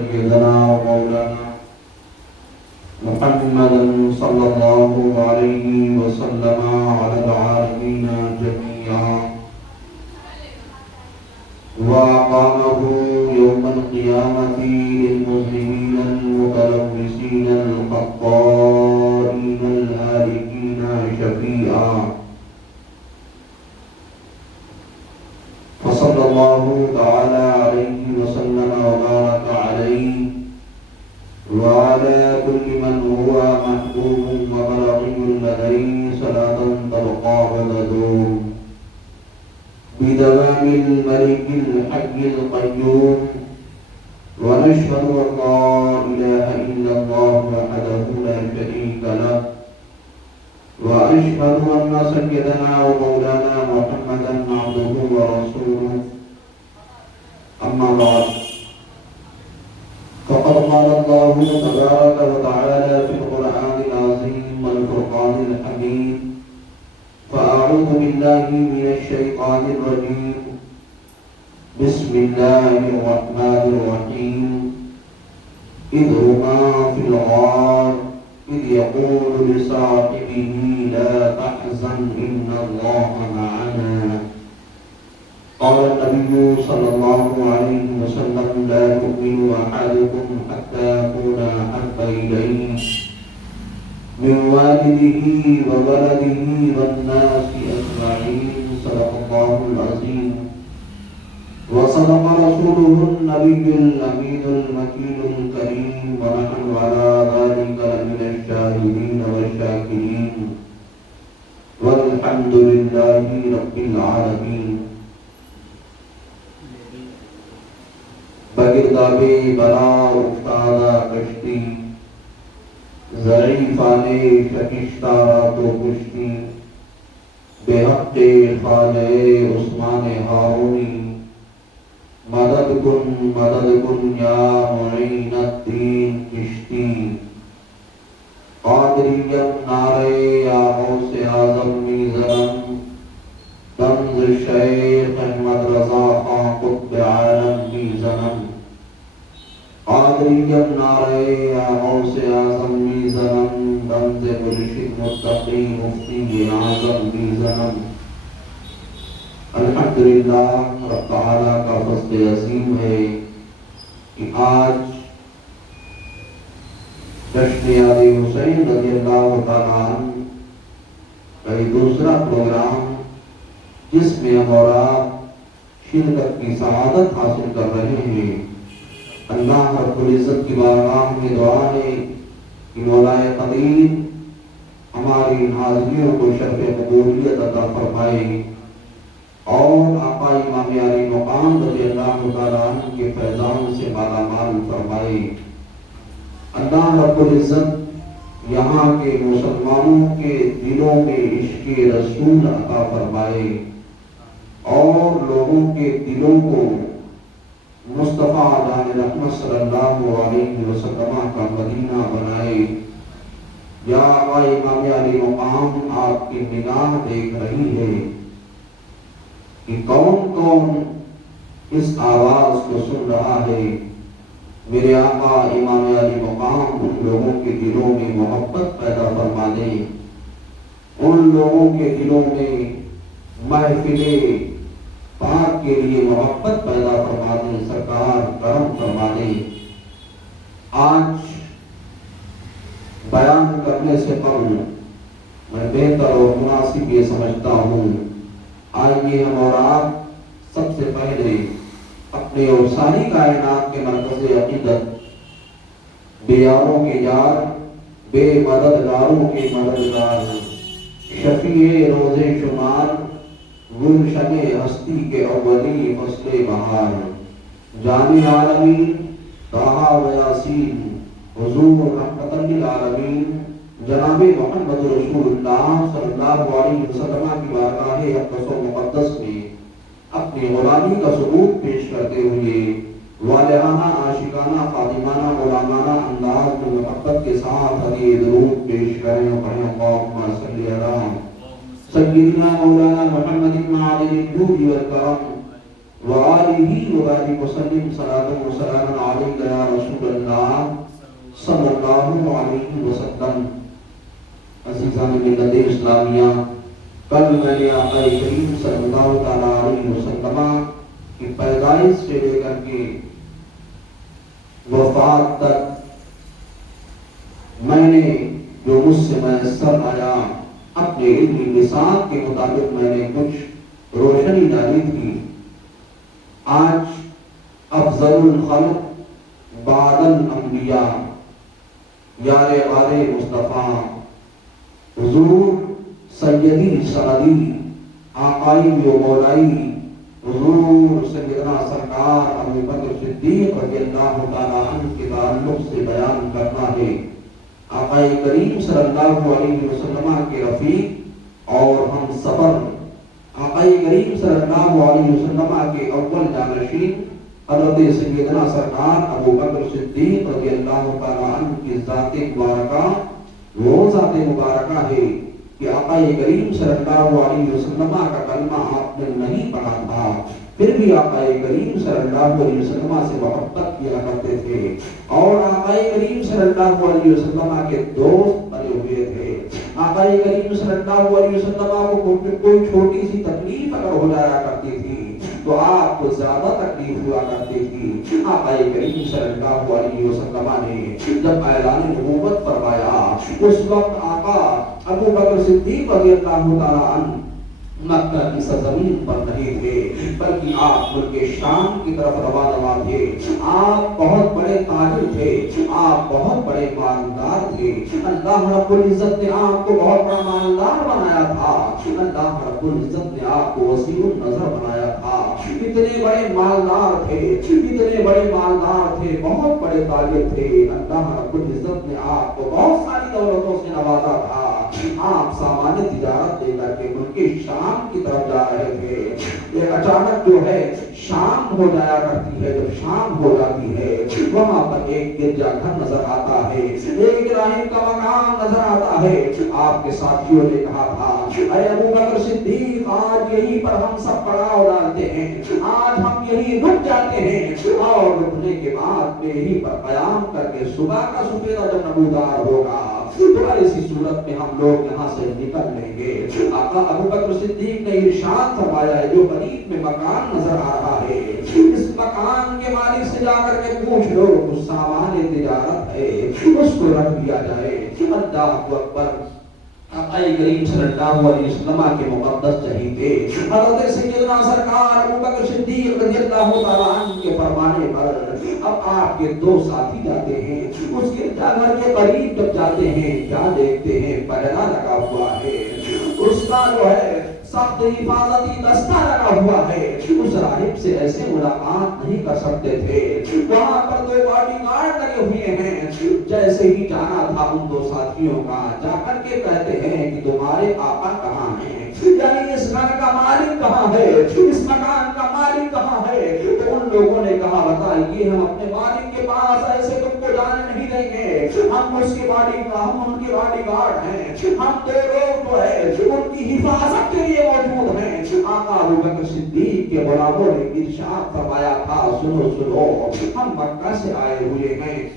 سيدنا ومولانا محمدا صلى الله عليه وسلم على العالمين جميعا وأقامه يوم القيامة للمسلمين المتلبسين الخطائين الهالكين شفيعا فصلى الله تعالى عليه وسلم وبارك عليه وعلى كل من هو محبوب ومرضي لديه صلاة تبقى وتدوم بدوام الملك الحي القيوم ونشهد أن لا إله إلا الله وحده لا شريك له وأشهد أن سيدنا ومولانا محمدا عبده ورسوله أما بعد فقد قال الله تبارك وتعالى في القرآن العظيم والفرقان الحميد فأعوذ بالله من الشيطان الرجيم بسم الله الرحمن الرحيم إذ هما في الغار إذ يقول لصاحبه لا تحزن إن الله معنا قال النبي صلى الله عليه وسلم لا يؤمن أحدكم حتى يكون أحب إليه من والده وولده والناس أجمعين صدق الله العظيم وصدق رسوله النبي الأمين المكين الكريم ونحن على ذلك لمن الشاهدين والشاكرين والحمد لله رب العالمين بگرداب بلا افتادہ کشتی ضعیفان شکشتارہ تو کشتی بے حق خواجہ عثمان ہارونی مدد کن یا معین الدین چشتی قادریم نعرے یا غوث اعظم میزرم طنز شیخ احمد رضا خان قطب عالم میزنم قادریم نعرے یا غوث اعظم میزنم طنز مرشد متقی مفتی اعظم میزنم الحمدللہ رب تعالیٰ کا فضل عظیم ہے کہ آج جشن یاد حسین رضی اللہ تعالیٰ عنہ کا یہ دوسرا پروگرام جس میں ہم اور آپ شرکت کی سعادت حاصل کر رہے ہیں اللہ رب العزت کی بارگاہ میں دعا ہے کہ مولا قدیر ہماری حاضریوں کو شرف قبولیت عطا فرمائے اور آقا امام علی مقام رضی اللہ تعالیٰ عنہ کے فیضان سے مالا مال فرمائے اللہ رب العزت یہاں کے مسلمانوں کے دلوں میں عشق رسول عطا فرمائے اور لوگوں کے دلوں کو مصطفیٰ جان رحمت صلی اللہ علیہ وسلم کا مدینہ بنائے یا آقا امام علی مقام آپ کی نگاہ دیکھ رہی ہے کہ کون کون اس آواز کو سن رہا ہے میرے آقا امام علی مقام ان لوگوں کے دلوں میں محبت پیدا فرما دے ان لوگوں کے دلوں میں محفل پاک کے لیے محبت پیدا فرما دے سرکار کرم فرما دے آج بیان کرنے سے قبل میں بہتر اور مناسب یہ سمجھتا ہوں آئیے ہم اور آپ سب سے پہلے اپنے اور ساری کائنات کے مرکز عقیدت بے یاروں کے یار بے مددگاروں کے مددگار شفیع روز شمار گلشن ہستی کے اولی فصل بہار جامع عالمین طٰہٰ و یاسین حضور رحمت للعالمین جناب محمد رسول اللہ صلی اللہ علیہ وسلم کی بارگاہ اقدس و مقدس میں اپنی غلامی کا ثبوت پیش کرتے ہوئے والہانہ عاشقانہ خادمانہ غلامانہ انداز میں محبت کے ساتھ ہدیہ درود پیش کریں اور پڑھیں اللہم صلی علی سیدنا مولانا محمد معدن الجود والکرم وآلہ وبارک وسلم صلاۃ و سلام علیک یا رسول صلی اللہ علیہ وسلم۔ عزیزان ملت اسلامیہ، کل میں نے آقا کریم صلی اللہ تعالیٰ علیہ وسلم کی پیدائش سے لے کر کے وفات تک میں نے جو مجھ سے میسر آیا اپنے علمی لسان کے مطابق میں نے کچھ روشنی ڈالی تھی۔ آج افضل الخلق بعد الانبیاء یار غار مصطفیٰ حضور سیدی سعدی آقائی و مولائی حضور سیدنا سرکار ابو بکر صدیق رضی اللہ تعالیٰ عنہ کے تعلق سے بیان کرنا ہے۔ آقا کریم صلی اللہ علیہ وسلم کے رفیق اور ہم سفر، آقا کریم صلی اللہ علیہ وسلم کے اول جانشین حضرت سیدنا سرکار ابو بکر صدیق رضی اللہ تعالیٰ عنہ کی ذات مبارکہ وہ ذات مبارکہ ہے کہ آقا کریم صلی اللہ علیہ وسلم کا کلمہ آپ نے نہیں پڑھا تھا، پھر بھی آقا کریم صلی اللہ علیہ وسلم سے محبت کیا کرتے تھے اور آقا کریم صلی اللہ علیہ وسلم کے دوست بنے ہوئے تھے۔ آقا کریم صلی اللہ علیہ وسلم کو کوئی چھوٹی سی تکلیف اگر ہو جایا کرتی تھی تو آپ کو زیادہ تکلیف ہوا کرتی تھی۔ آقا کریم صلی اللہ علیہ وسلم نے جب اعلان نبوت فرمایا اس وقت آقا ابو بکر صدیق رضی اللہ تعالیٰ عنہ مکہ کی سرزمین پر نہیں تھے بلکہ آپ ملک شام کی طرف روانہ تھے۔ آپ بہت بڑے تاجر تھے، آپ بہت بڑے مالدار تھے۔ اللہ رب العزت نے آپ کو بہت بڑا مالدار بنایا تھا، اللہ رب العزت نے آپ کو وسیع النظر بنایا تھا۔ اتنے بڑے مالدار تھے، اتنے بڑے مالدار تھے، بہت بڑے تاجر تھے۔ اللہ رب العزت نے آپ کو بہت ساری دولتوں سے نوازا تھا۔ آپ سامان تجارت لے کر کے ملک شام کی طرف جا رہے تھے۔ یہ اچانک جو ہے شام ہو جایا کرتی ہے، جب شام ہو جاتی ہے وہاں پر ایک گرجا گھر نظر آتا ہے، ایک ابراہیم کا مقام نظر آتا ہے۔ آپ کے ساتھیوں نے کہا تھا اے ابو بکر صدیق آج یہیں پر ہم سب پڑاؤ ڈالتے ہیں، آج ہم یہیں رک جاتے ہیں اور رکنے کے بعد میں یہیں پر قیام کر کے صبح کا سفیدہ جب نمودار ہوگا تو ایسی صورت میں ہم لوگ یہاں سے نکل لیں گے۔ آقا ابو بکر صدیق نے ارشاد فرمایا ہے جو قریب میں مکان نظر آ رہا ہے اس مکان کے مالک سے جا کر کے پوچھ لو اس سامان تجارت ہے اس کو رکھ دیا جائے۔ اللہ اکبر۔ آقا کریم صلی اللہ علیہ وسلم کے مقدس چہیتے حضرت سیدنا سرکار ابو بکر صدیق رضی اللہ تعالیٰ عنہ کے فرمانے پر اب آپ کے دو ساتھی جاتے ہیں، اس کے گھر کے قریب جب جاتے ہیں کیا دیکھتے ہیں پردہ لگا ہوا ہے، اس کا جو ہے سخت حفاظتی دستہ لگا ہوا ہے۔ اس راہب سے ایسے ملاقات نہیں کر سکتے تھے، وہاں پر دو باڈی گارڈ لگے ہوئے ہیں۔ جیسے ہی جانا تھا ان دو ساتھیوں کا جا کر کے کہتے ہیں کہ تمہارے آقا کہاں ہیں، یعنی اس گھر کا مالک کہاں ہے، اس مکان کا مالک کہاں ہے۔ تو ان لوگوں نے کہا بتائیے ہم اپنے مالک کے پاس ایسے تم کو جانے نہیں دیں گے، ہم ان کے باڈی گارڈ ہیں، ہم دو لوگ جو ہے ان کی حفاظت کے لیے موجود ہیں۔ آقا ابو بکر صدیق کے غلاموں نے ارشاد فرمایا تھا سنو سنو ہم مکہ سے آئے ہوئے ہیں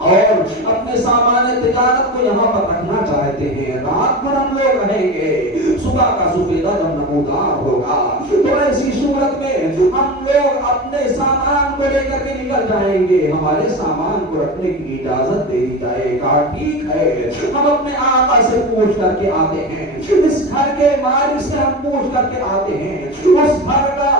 اور اپنے سامان تجارت کو یہاں پر رکھنا چاہتے ہیں، رات بھر ہم لوگ رہیں گے، صبح کا سفیدہ جب نمودار ہوگا تو ایسی صورت میں ہم لوگ اپنے سامان کو لے کر کے نکل جائیں گے، ہمارے سامان کو رکھنے کی اجازت دے دی جائے گا۔ ٹھیک ہے ہم اپنے آقا سے پوچھ کر کے آتے ہیں، اس گھر کے مالک سے ہم پوچھ کر کے آتے ہیں۔ اس گھر کا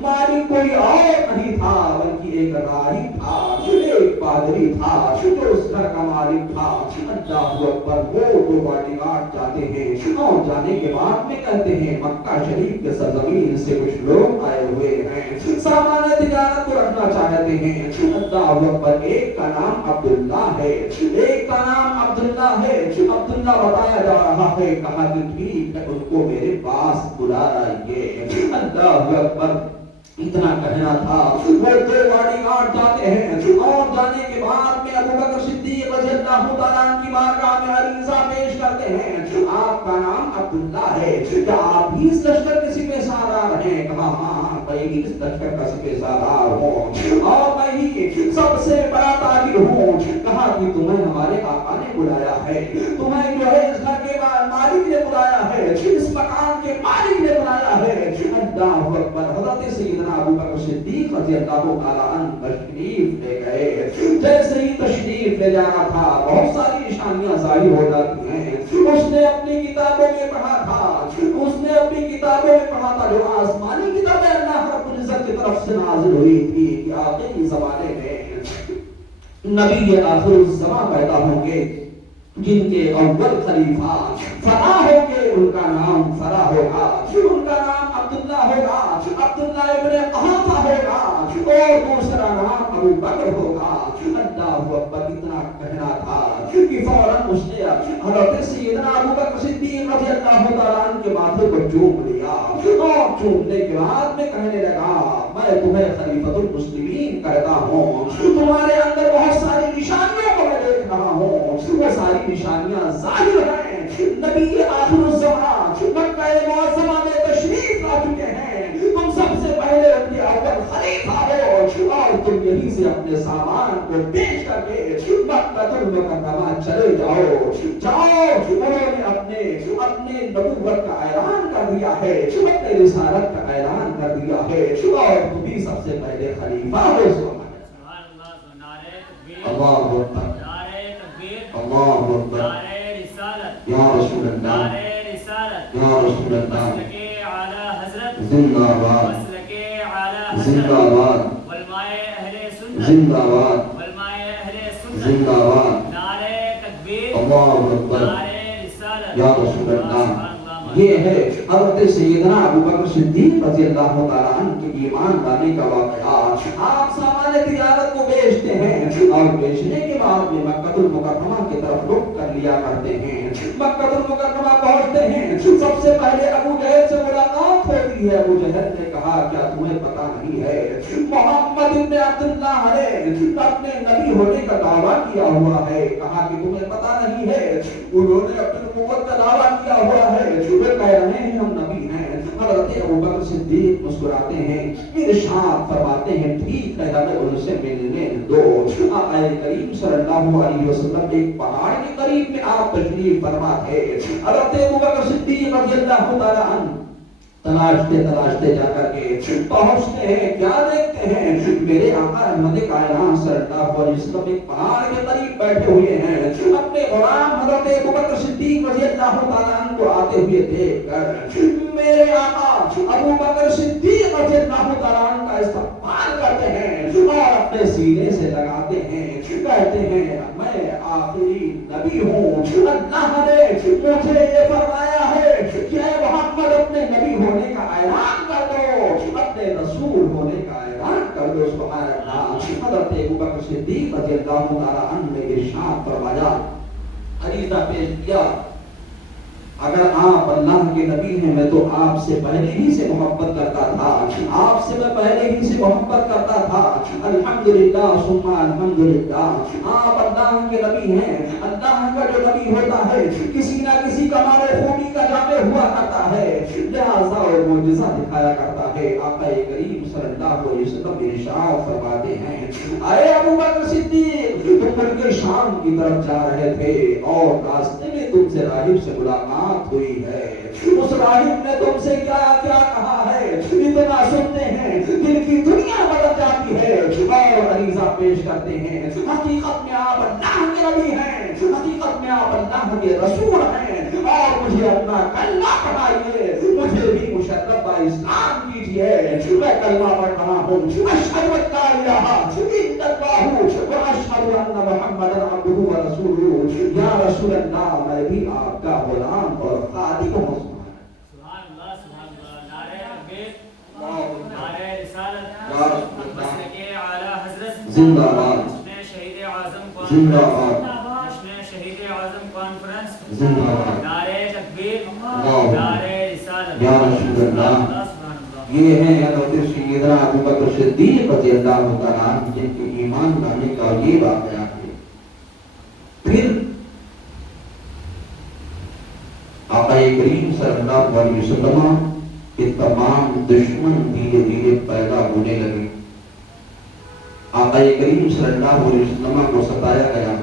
مالک کوئی اور نہیں تھا بلکہ ایک راہب تھا، ایک پادری تھا جو اس گھر کا مالک تھا۔ اللہ اکبر۔ وہ دو باڈی گارڈ جاتے ہیں اور جانے کے بعد میں کہتے ہیں مکہ شریف کے سرزمین سے کچھ لوگ آئے ہوئے ہیں، سامان تجارت کو رکھنا چاہتے ہیں۔ اللہ اکبر۔ ایک کا نام عبداللہ ہے، ایک کا نام عبداللہ ہے۔ عبداللہ بتایا جا رہا ہے، کہا کہ ٹھیک ہے ان کو میرے پاس بلا لائیے۔ اللہ اکبر۔ اتنا کہنا تھا وہ دو باڈی گارڈ جاتے ہیں اور جانے کے بعد میں ابو بکر صدیق رضی اللہ تعالیٰ عنہ کی بارگاہ میں عریضہ پیش کرتے ہیں، آپ کا نام عبداللہ ہے، کیا آپ ہی اس لشکر کے سپہ سالار ہیں؟ کہا ہاں میں ہی اس لشکر کا سپہ سالار ہوں اور میں ہی سب سے بڑا تاجر ہوں۔ کہا کہ تمہیں ہمارے آقا نے بلایا ہے، تمہیں جو ہے اس گھر کے مالک نے بلایا ہے، اس مکان کے مالک نے بلایا ہے۔ اللہ اکبر۔ حضرت سیدنا ابو بکر صدیق رضی اللہ تعالیٰ عنہ تشریف لے گئے۔ جیسے ہی تشریف لے جانا تھا بہت ساری نشانیاں ظاہر ہو جاتی ہیں۔ اس نے اپنی کتابوں میں پڑھا تھا، اس نے اپنی کتابوں میں پڑھا تھا جو آسمانی کتابیں اللہ رب العزت کی طرف سے نازل ہوئی تھی کہ آخری زمانے میں نبی آخر الزمان پیدا ہوں گے جن کے اول خلیفہ فنا ہوں گے، ان کا نام فنا ہوگا، ان کا نام عبداللہ ہوگا، عبداللہ ابن قحافہ ہوگا، اور دوسرا نام ابو بکر ہوگا۔ اللہ اکبر۔ اتنا کہنا تھا کہ فوراً اس نے حضرت سیدنا ابو بکر صدیق رضی اللہ تعالیٰ عنہ کے ماتھے کو چوم لیا، اور چومنے کے بعد میں کہنے لگا میں تمہیں خلیفۃ المسلمین کہتا ہوں، تمہارے اندر بہت ساری نشانیوں کو میں دیکھ رہا ہوں، وہ ساری نشانیاں ظاہر ہیں۔ نبی آخر الزمان مکہ معظمہ میں تشریف لا چکے ہیں، تم سب سے پہلے ان کے اول خلیفہ ہو، اور تم یہیں سے اپنے سامان کو پیش کر کے مکہ المکرمہ چلے جاؤ۔ انہوں نے اپنے نبوت کا اعلان کر دیا ہے، اپنے رسالت کا اعلان کر دیا ہے، اور تم ہی سب سے پہلے خلیفہ ہو۔ اللہ اکبر، اللہ اکبر، یا رسول اللہ، یا رسول اللہ، زندہ باد، زندہ باد، زندہ باد، زندہ باد، اللہ اکبر، یا رسول اللہ۔ یہ ہے حضرت سیدنا ابو بکر صدیق رضی اللہ تعالیٰ عنہ کے ایمان لانے کا واقعہ۔ آپ سامان تجارت کو بیچتے ہیں، اور بیچنے کے بعد میں مکہ المکرمہ کی طرف رخ کر لیا کرتے ہیں۔ مکہ المکرمہ پہنچتے ہیں، سب سے پہلے ابو جہل سے ملاقات ہوتی ہے۔ ابو جہل نے کہا کیا تمہیں پتہ نہیں ہے محمد ابن عبداللہ نے اپنے نبی ہونے کا دعویٰ کیا ہوا ہے؟ کہا کہ تمہیں پتہ نہیں ہے، انہوں نے اپنی نبوت کا دعویٰ کیا ہوا ہے، وہ کہہ رہے ہیں ہم نبی ہیں۔ حضرت ابو بکر صدیق مسکراتے ہیں، ارشاد فرماتے ہیں ٹھیک ہے ہمیں ان سے ملنے دو۔ آقا کریم صلی اللہ علیہ وسلم ایک پہاڑ کے قریب میں آپ تشریف فرما تھے۔ حضرت ابو بکر صدیق رضی اللہ تعالیٰ عنہ تلاشتے جا کر کے پہنچتے ہیں، کیا دیکھتے ہیں میرے آقا احمد کائنات صلی اللہ علیہ وسلم ایک پہاڑ کے قریب بیٹھے ہوئے ہیں۔ اپنے غلام حضرت ابو بکر صدیق رضی اللہ تعالیٰ عنہ کو آتے ہوئے دیکھ کر میرے آقا ابو بکر صدیق رضی اللہ تعالیٰ عنہ کا استقبال کرتے ہیں اور اپنے سینے سے لگاتے ہیں، کہتے ہیں میں آخری نبی ہوں، اللہ نے مجھے یہ فرمایا ہے کہ اے محمد اپنے نبی ہونے کا اعلان کر دو، اپنے رسول ہونے کا اعلان کر دو۔ سبحان اللہ۔ حضرت ابو بکر صدیق رضی اللہ تعالیٰ عنہ نے ارشاد فرمایا، عریضہ پیش کیا، اگر آپ اللہ کے نبی ہیں میں تو آپ سے پہلے ہی سے محبت کرتا تھا، آپ سے میں پہلے ہی سے محبت کرتا تھا، الحمدللہ ثم الحمدللہ۔ آپ اللہ کے نبی ہیں، اللہ کا جو نبی ہوتا ہے کسی نہ کسی کمال خوبی کا جامع ہوا کرتا ہے، لہذا اور معجزہ دکھایا کرتا ہے۔ آقا کریم صلی اللہ علیہ وسلم ارشاد فرماتے ہیں، اے ابو بکر صدیق تم ملک شام کی طرف جا رہے تھے اور راستے میں تم سے راہب سے ملاقات ہوئی ہے، اس راہب نے تم سے کیا کیا کہا ہے، اتنا سنتے ہیں دل کی دنیا بدل جاتی ہے اور عریضہ پیش کرتے ہیں، حقیقت میں آپ اللہ کے نبی ہیں، حقیقت میں آپ اللہ کے رسول ہیں، اور مجھے اپنا کلمہ پڑھائیے، مجھے بھی مشرف اسلام کیجیے۔ میں کلمہ پڑھ رہا ہوں، اشہد ان لا الہ الا اللہ و اشہد ان محمدا عبدہ و رسولہ۔ یا رسول اللہ میں بھی آپ کا غلام اور خادم ہوں۔ سبحان اللہ، سبحان اللہ، نعرہ تکبیر، نعرہ رسالت، مسلک اعلیٰ حضرت زندہ باد، شہید اعظم زندہ باد، شہید اعظم کانفرنس، زندہ باد، نعرہ تکبیر، اللہ، نعرہ رسالت، یا رسول اللہ۔ یہ ہیں حضرت سیدنا ابو بکر صدیق رضی اللہ تعالیٰ عنہ جن کے ایمان لانے کا یہ واقعہ ہے۔ پھر آقا کریم صلی اللہ علیہ وسلم کے تمام دشمن دھیرے دھیرے پیدا ہونے لگے۔ آقا کریم صلی اللہ علیہ وسلم کو ستایا گیا،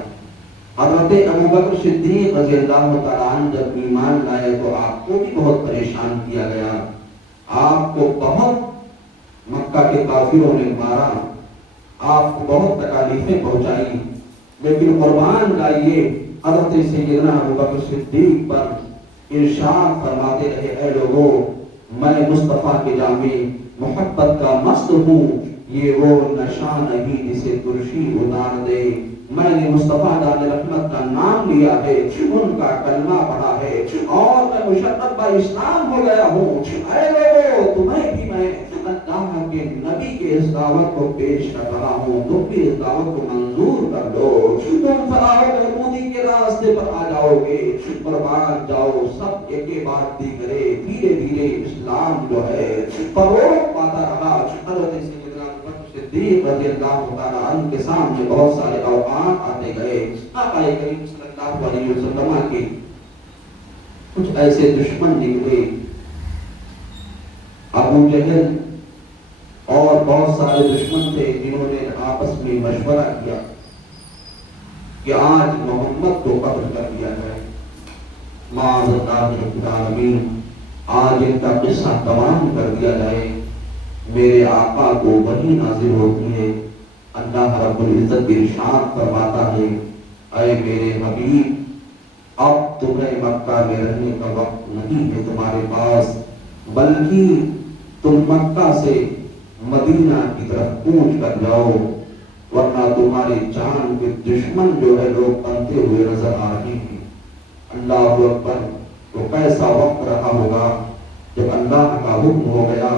حضرت ابوبکر صدیق رضی اللہ تعالیٰ عنہ جب ایمان لائے تو آپ کو بھی بہت پریشان کیا گیا، آپ کو بہت مکہ کے کافروں نے مارا، آپ کو بہت تکالیفیں پہنچائی، لیکن قربان جائیے حضرت سیدنا ابوبکر صدیق پر ارشاد فرماتے رہے، اے لوگو میں مصطفیٰ کے جامع محبت کا مست ہوں، یہ وہ نشہ نہیں جسے ترشی اتار دے، میں نے مصطفیٰ دار رحمت کا نام لیا ہے، ان کا کلمہ پڑھا ہے اور میں مشرف با اسلام ہو گیا ہوں، اے لوگو تمہیں بھی میں اللہ کے نبی کے اس دعوت کو پیش کر رہا ہوں، تم بھی اس دعوت کو منظور کر لو، تم فلاح و بہبودی کے راستے پر آ جاؤ گے، قربان جاؤ، سب ایک بات دیگرے، دھیرے دھیرے اسلام جو ہے فروغ پاتا رہا۔ حضرت سیدنا ابوبکر صدیق رضی اللہ تعالیٰ عنہ کے سامنے بہت سارے اوقات آتے گئے، آقا کریم صلی اللہ علیہ وسلم کے کچھ ایسے دشمن نکلے، ابو جہل اور بہت سارے دشمن تھے جنہوں نے آپس میں مشورہ کیا کہ آج محمد کو قتل کر دیا جائے، معاذ اللہ رب العالمین، آج ان کا قصہ تمام کر دیا جائے۔ میرے آقا کو وحی نازل ہوتی ہے، اللہ رب العزت ارشاد فرماتا ہے، اے میرے حبیب اب تمہیں مکہ میں رہنے کا وقت نہیں ہے تمہارے پاس، بلکہ تم مکہ سے مدینہ کی طرف کوچ کر جاؤ، ورنہ تمہاری جان کے دشمن جو ہے لوگ بنتے ہوئے نظر آ رہے ہیں۔ اللہ اکبر، تو کیسا وقت رہا ہوگا جب اللہ کا حکم ہو گیا،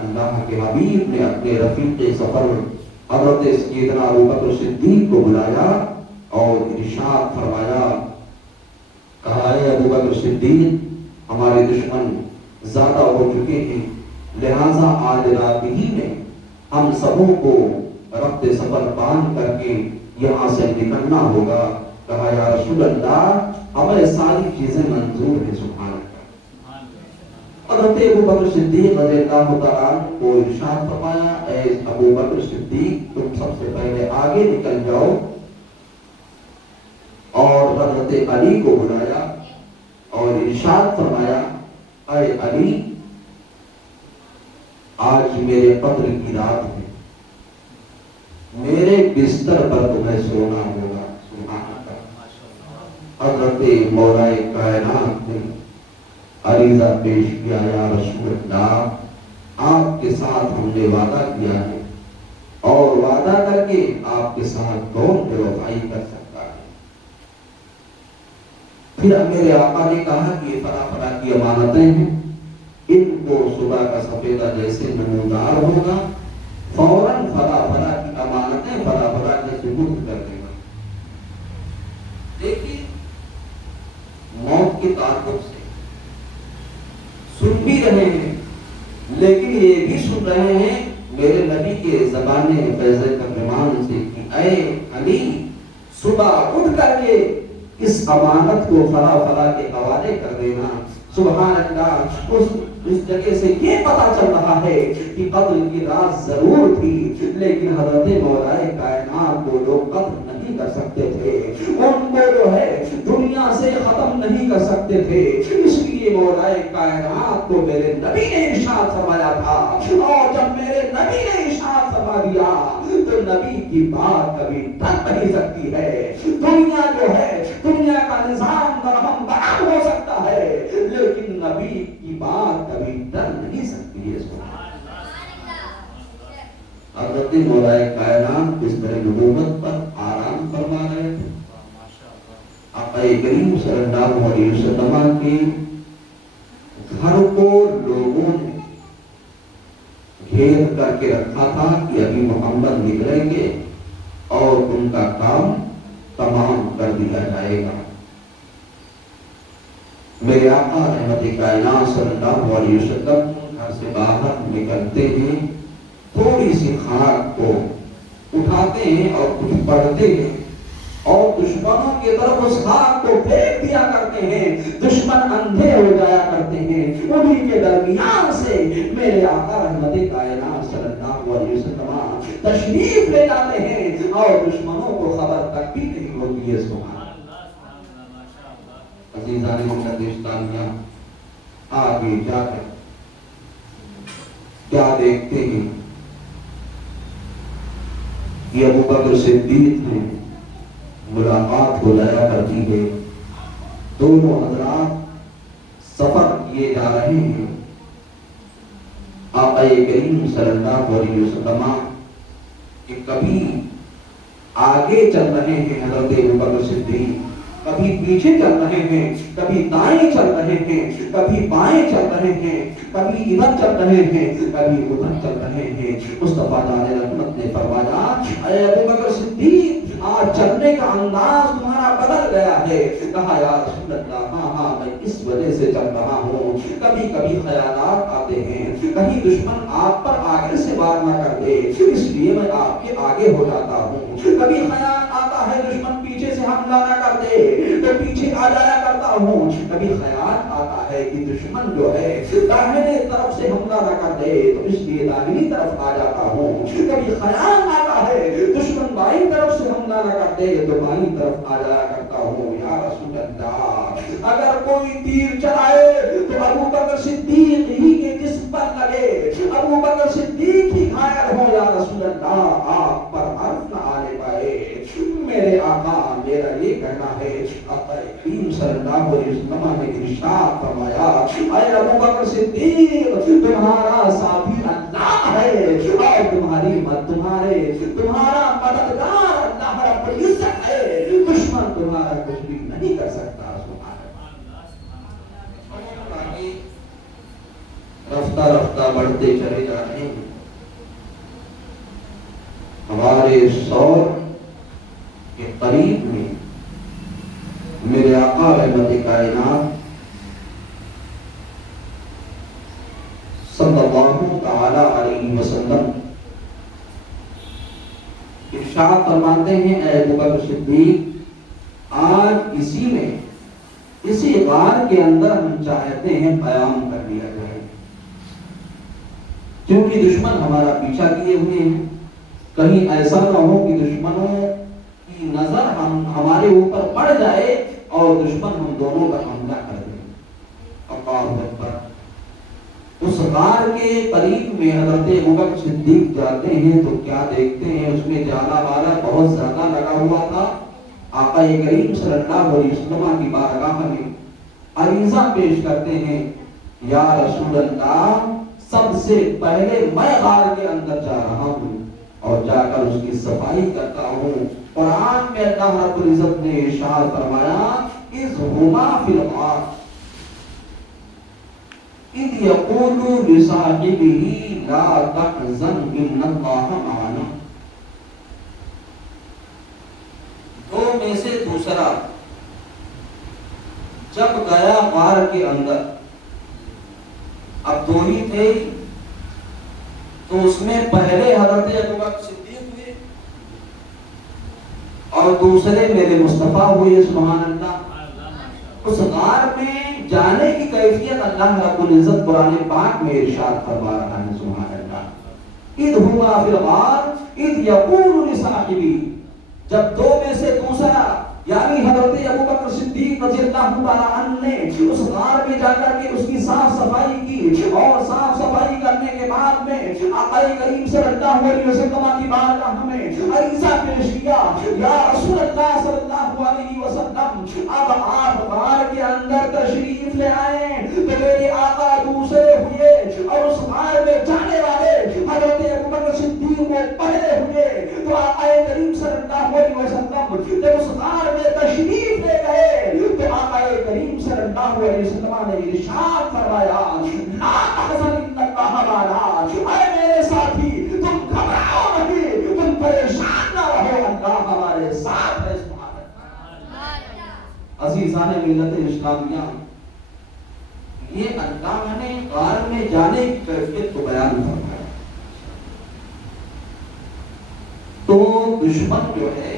اللہ کے حبیب نے اپنے رفیق سفر حضرت سیدنا ابوبکر صدیق کو بلایا اور ارشاد فرمایا، کہا ہے ابوبکر صدیق ہمارے دشمن زیادہ ہو چکے ہیں، لہذا آج رات ہی میں ہم سبوں کو ربط سفر باندھ کر کے یہاں سے نکلنا ہوگا۔ کہا یا رسول اللہ ہمیں ساری چیزیں منظور ہیں، سبحان اللہ۔ حضرت ابوبکر صدیق رضی اللہ تعالیٰ عنہ کو ارشاد فرمایا، اے ابوبکر صدیق تم سب سے پہلے آگے نکل جاؤ، اور حضرت علی کو بلایا اور ارشاد فرمایا، اے علی آج میرے قبر کی رات ہے، میرے بستر پر تمہیں سونا ہوگا، سبحان اللہ۔ حضرت مولا کائنات نے عریضہ پیش کیا، یا رسول اللہ آپ کے ساتھ ہم نے وعدہ کیا ہے، اور وعدہ کر کے آپ کے ساتھ کون بے وفائی کر سکتا ہے؟ پھر میرے آقا نے کہا کہ یہ فلاں فلاں کی امانتیں ہیں، ان کو صبح کا سفیدہ جیسے نمودار ہوگا فوراً فلاں فلاں کی امانتیں فلاں فلاں کے سپرد کر دے گا۔ دیکھیے موت کے تعلق سے سن بھی رہے ہیں، لیکن یہ بھی سن رہے ہیں میرے نبی کے زبان فیض ترجمان سے کہ اے علی صبح اٹھ کر کے اس امانت کو فلاں فلاں کے حوالے کر دینا۔ سبحان اللہ، اس جگہ سے یہ پتا چل رہا ہے کہ قتل کی رات ضرور تھی، لیکن حضرت مولا کائنات کو لوگ قتل نہیں کر سکتے تھے، ان کو جو ہے دنیا سے ختم نہیں کر سکتے تھے، اس لیے مولا کائنات کو میرے نبی نے ارشاد فرمایا تھا، اور جب میرے نبی نے ارشاد فرما دیا تو نبی کی بات کبھی ٹل نہیں سکتی ہے۔ دنیا جو ہے، دنیا کا نظام درہم برہم ہو سکتا ہے، لیکن نبی کی بات کبھی ٹل نہیں سکتی ہے۔ حضرت مولا کائنات اس طرح نبوت پر آرام فرما رہے تھے، آقا کریم صلی اللہ علیہ وسلم کے گھر کو لوگوں نے گھیر کر کے رکھا تھا کہ ابھی محمد نکلیں گے اور ان کا کام تمام کر دیا جائے گا۔ میرے آقا رحمت کائنات صلی اللہ علیہ وسلم گھر سے باہر نکلتے ہیں، تھوڑی سی خاک کو اٹھاتے ہیں اور کچھ پڑھتے ہیں، اور دشمنوں کی طرف اس خاک کو پھینک دیا کرتے ہیں، دشمن اندھے ہو جایا کرتے ہیں، انہی کے درمیان سے میرے آقا رحمت کائنات صلی اللہ علیہ وسلم تشریف لے جاتے ہیں، اور دشمنوں کو خبر تک بھی نہیں ہوتی ہے۔ سبحان اللہ۔ عزیزان ملت اسلامیہ، آگے جا کر کیا دیکھتے ہیں؟ یہ ابو بکر صدیق نے ملاقات کو لایا کرتی ہے، دونوں حضرات سفر کیے جا رہے ہیں، آقا کریم صلی اللہ علیہ وسلم کہ کبھی آگے چل رہے ہیں حضرت ابو بکر صدیق، کبھی پیچھے چل رہے ہیں، کبھی دائیں چل رہے ہیں، کبھی بائیں چل رہے ہیں، کبھی ادھر چل رہے ہیں، کبھی ادھر چل رہے ہیں۔ مصطفیٰ جان رحمت نے فرمایا اے ابو بکر صدیق، آج چلنے کا انداز تمہارا بدل گیا ہے۔ کہا یا رسول اللہ ہاں میں اس وجہ سے چل رہا ہوں، کبھی کبھی خیالات آتے ہیں، کہیں دشمن آپ پر آگے سے وار نہ کر دے، اس لیے میں آپ کے آگے ہو جاتا ہوں۔ کبھی خیال آتا ہے دشمن پیچھے سے حملہ نہ کر دے تو پیچھے آ جایا کرتا ہوں، کبھی خیال آتا ہے کہ دشمن جو ہے داہنے طرف سے حملہ نہ کر دے تو اس لیے داہنی طرف آ جاتا ہوں، کبھی خیال آتا ہے دشمن بائیں طرف سے حملہ نہ کر دے تو بائیں طرف آ جایا کرتا ہوں۔ یا رسول اللہ، اگر کوئی تیر چلائے تو ابو بکر صدیق ہی کے جسم پر لگے، ابو بکر صدیق ہی گھائل ہو۔ یا رسول اللہ، آپ پر حرف نہ آنے پائے۔ میرے آقا، میرا یہ کہنا ہے، آقا کریم صلی اللہ علیہ وسلم نے ارشاد فرمایا اے ابو بکر صدیق، تمہارا ساتھی اللہ ہے اور تمہارا مددگار اللہ رب العزت ہے، دشمن تمہارا کچھ بھی نہیں کر سکتا۔ رفتہ رفتہ بڑھتے چلے جا رہے ہیں، ہمارے سور کے قریب میں میرے آقا رحمت کائنات صلی اللہ تعالی علیہ وسلم ارشاد فرماتے ہیں اے ابو بکر صدیق، آج اسی غار کے اندر ہم چاہتے ہیں قیام کر لیا جائے، کیونکہ دشمن ہمارا پیچھا کیے ہوئے ہیں، کہیں ایسا نہ ہو کہ دشمنوں کی نظر ہمارے اوپر پڑ جائے اور دشمن ہم دونوں پر حملہ کر دیں۔ اللہ اکبر۔ اس غار کے قریب میں حضرت ابوبکر صدیق جاتے ہیں تو کیا دیکھتے ہیں، اس میں جالا والا بہت زیادہ لگا ہوا تھا۔ آقا کریم صلی اللہ علیہ وسلم کی بارگاہ میں عریضہ پیش کرتے ہیں، یا رسول اللہ، سب سے پہلے میں غار کے اندر جا رہا ہوں اور جا کر اس کی صفائی کرتا ہوں۔ قرآن میں اللہ رب العزت نے ارشاد فرمایا اذ ہما فی الغار اذ یقول لصاحبہ لا تحزن ان اللہ معنا۔ دو میں سے دوسرا جب گیا غار کے اندر، اب دو ہی تھے تو اس میں پہلے حضرت ابوبکر صدیق ہوئے اور دوسرے میرے مصطفیٰ ہوئے، سبحان اللہ۔ اس غار میں جانے کی کیفیت اللہ رب العزت قرآن پاک میں ارشاد فرما رہا ہے، سبحان اللہ۔ اذ ہما فی الغار اذ یقول لصاحبہ، جب دو میں سے دوسرا یعنی حضرت ابوبکر صدیق رضی اللہ تعالیٰ عنہ نے اس غار میں جا کر کے اس کی صاف صفائی کی اور صاف صفائی کرنے کے بعد میں آقا کریم صلی اللہ علیہ وسلم کی بارگاہ میں عریضہ پیش کیا، یا رسول اللہ صلی اللہ علیہ وسلم، اب آپ غار کے اندر تشریف لے آئیں تو میرے آقا دوسرے ہوئے اور اس غار میں جانے والے حضرت ابوبکر صدیق وہ پہلے ہوئے، تو آقا کریم صلی اللہ علیہ وسلم جب اس غار میں تشریف لے گئے تو آقا کریم صلی اللہ علیہ وسلم نے ارشاد فرمایا لا تحزن ان اللہ معنا، اے میرے ساتھی تم گھبراؤ نہیں، تم پریشان نہ رہو، اللہ ہمارے ساتھ ہے، سبحان اللہ۔ عزیزان ملت اسلامیہ، یہ اللہ نے غار میں جانے کی کیفیت کو بیان فرمایا۔ تو دشمن جو ہے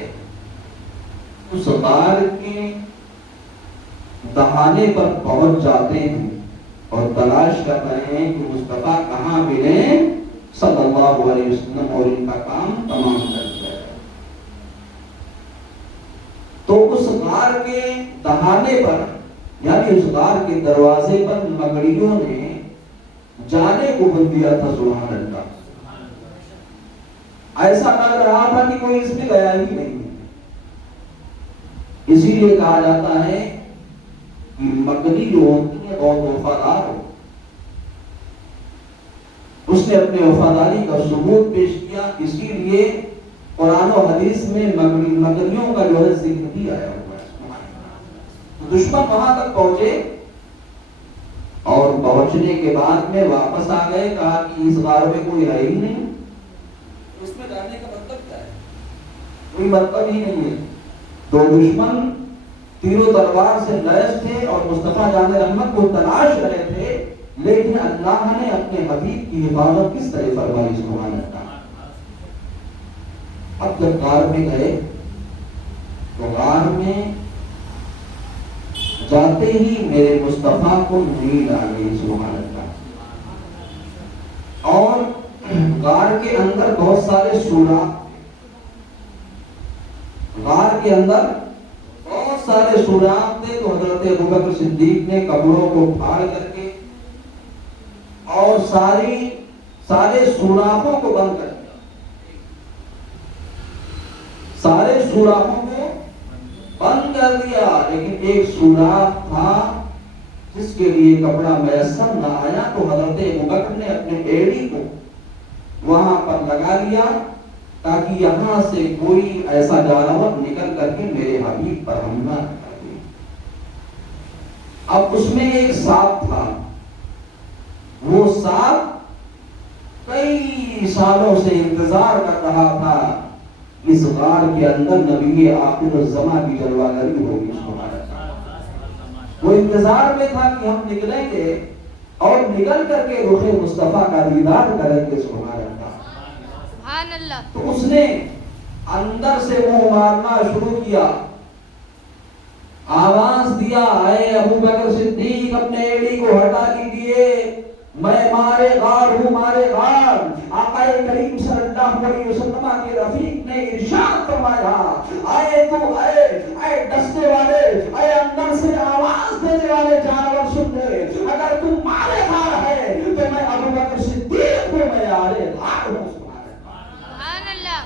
اس غار کے دہانے پر پہنچ جاتے ہیں اور تلاش کر رہے ہیں کہ مصطفیٰ کہاں ملیں صلی اللہ علیہ وسلم اور ان کا کام تمام کر دیا جائے۔ تو اس غار کے دہانے پر یعنی اس غار کے دروازے پر مکڑیوں نے جانے کو بند دیا تھا. سبحان اللہ. ایسا لگ رہا تھا کہ کوئی اس میں گیا ہی نہیں. اسی لیے کہا جاتا ہے کہ مکڑی جو ہوتی ہے بہت وفادار ہو. اس نے اپنے وفاداری کا ثبوت پیش کیا. اسی لیے قرآن و حدیث میں مکڑیوں کا جو ہے ذکر بھی آیا ہوا ہے. دشمن وہاں تک پہنچے اور پہنچنے کے بعد میں واپس آ گئے. کہا کہ اس غار میں کوئی ہے ہی نہیں. اس میں جانے کا مطلب کیا ہے؟ کوئی مطلب ہی نہیں ہے. تو دشمن تیر و تلوار سے لیس تھے اور مصطفیٰ جان رحمت کو تلاش رہے تھے. لیکن اللہ نے اپنے حبیب کی حفاظت کس طرح فرمائی. سبحان اللہ. اب جب غار میں گئے تو غار میں جاتے ہی میرے مصطفیٰ کو نیند آ گئی. سبحان اللہ. اور غار کے اندر بہت سارے سوراخ. غار کے اندر بہت سارے سوراخ تھے. تو حضرت ابوبکر صدیق نے کپڑوں کو پھاڑ کر کے اور سارے سوراخوں کو بند کر دیا. سارے سوراخوں کو بند کر دیا. لیکن ایک سوراخ تھا جس کے لیے کپڑا میسر نہ آیا. تو حضرت ابوبکر نے اپنے ایڑی کو وہاں پر لگا لیا تاکہ یہاں سے کوئی ایسا جانور نکل کر کے میرے حبیب پر حملہ نہ کر دے. اب اس میں ایک سانپ تھا. وہ سانپ کئی سالوں سے انتظار کر رہا تھا اس غار کے اندر نبی آخر الزمان کی جلوہ گری ہوگی. وہ انتظار میں تھا کہ ہم نکلیں گے اور نکل کر کے رخ مصطفیٰ کا دیدار کریں گے. سبحان اللہ. تو اس نے اندر سے منہ مارنا شروع کیا. آواز دیا اے ابوبکر صدیق اپنے ایڑی کو ہٹا لیجیے. میں مارے غار ہوں مارے غار. آقا کریم صلی اللہ علیہ وسلم کے رفیق نے ارشاد فرمایا اے تو اے ڈسنے والے اے اندر سے آواز دینے والے جانور سن لے. اگر تم مارے غار ہے تو میں ابوبکر صدیق ہوں میں آرے غار ہوں. سبحان اللہ.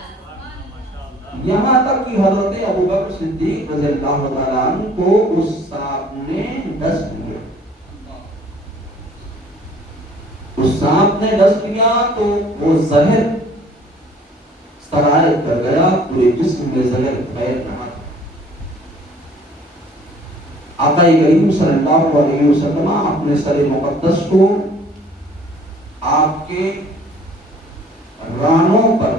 یہاں تک کہ حضرت ابوبکر صدیق رضی اللہ تعالیٰ عنہ کو اس سانپ نے ڈس لیا. اس سانپ نے ڈس لیا تو وہ زہر سرایت کر گیا. پورے جسم میں زہر پھیل رہا تھا. آقا کریم صلی اللہ علیہ وسلم اپنے سر مقدس کو آپ کے رانوں پر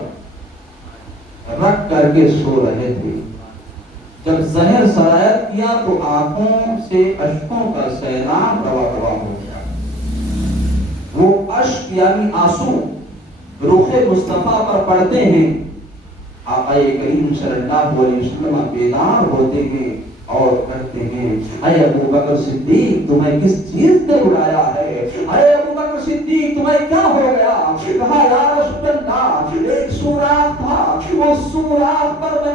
رکھ کر کے سو رہے تھے. جب زہر سرایت کیا تو آنکھوں سے اشکوں کا سیلاب روا روا ہو گیا. وہ اشک یعنی آنسو رخ مصطفیٰ پر پڑتے ہیں. آقا کریم صلی اللہ علیہ وسلم بیدار ہوتے ہیں اور کہتے ہیں اے ابوبکر صدیق تمہیں کس چیز نے اڑایا ہے. اے ابوبکر صدیق تمہیں کیا ہو گیا. کہا یا رسول اللہ ایک سوراخ تھا. وہ سوراخ پر میں